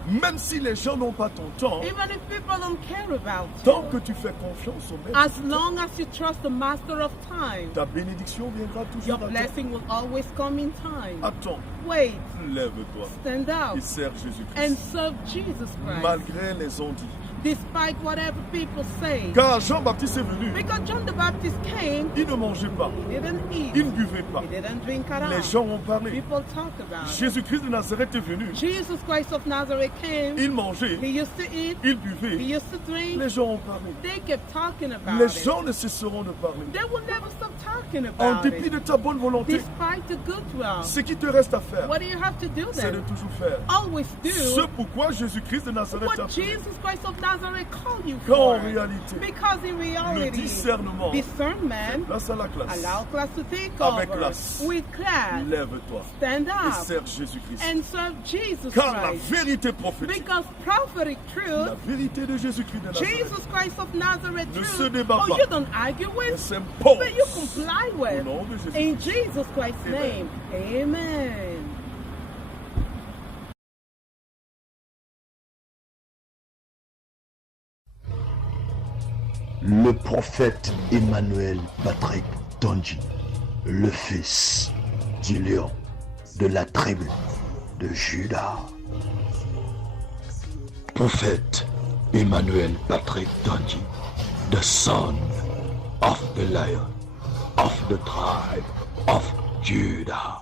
ever. Même si les gens n'ont pas ton temps, Even if people don't care about tant que you, tu fais confiance au Maître, as long as you trust the Master of time, ta bénédiction viendra your toujours à toi. blessing will always come in time. Attends, Wait, lève-toi stand et up sers and Jésus-Christ, serve Jesus Christ, malgré les ondits. despite whatever people say. Car Jean-Baptiste est venu, Because John the Baptist came, il ne mangeait pas, he didn't eat, il ne buvait pas. he didn't drink at Les all. gens ont parlé. People talk about it. Jésus-Christ de Nazareth est venu, Jesus Christ of Nazareth came, il mangeait, he used to eat, il he buvait. used to drink, Les gens ont parlé. they kept talking about Les it. gens ne cesseront de parler. They will never stop talking En about dépit it. de ta bonne volonté, Despite the goodwill, ce qui te reste à faire, what do you have to do c'est de then? toujours faire Always ce do pourquoi Jésus-Christ de Nazareth what t'a fait. Jesus Christ of Nazareth called you Quand en for. réalité, Because in le reality, discernement, discernment place à la classe, allow class to take Avec over. classe. With class, lève-toi stand et up sers Jésus-Christ. and serve Jesus Car la Christ. vérité prophétique, Because prophetic la truth, vérité de Jésus-Christ de Nazareth, Jesus Christ of Nazareth Ne se truth, débat oh, pas. you don't argue elle with, s'impose but you comply au with. nom de Jésus. In Jesus Christ's Amen. name, amen. Le prophète Emmanuel Patrick Tonji, le fils du lion de la tribu de Juda. Prophète Emmanuel Patrick Tonji, the son of the lion of the tribe of Judah.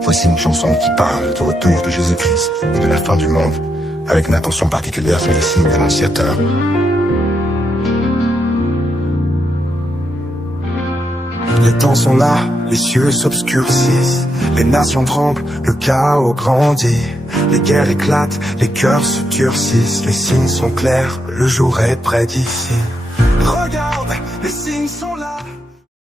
Voici une chanson qui parle du retour de Jésus-Christ et de la fin du monde, avec une attention particulière sur les signes de l'Annonciateur. Les temps sont là, les cieux s'obscurcissent, les nations tremblent, le chaos grandit, les guerres éclatent, les cœurs se durcissent, les signes sont clairs, le jour est près d'ici. Regarde, les signes sont là.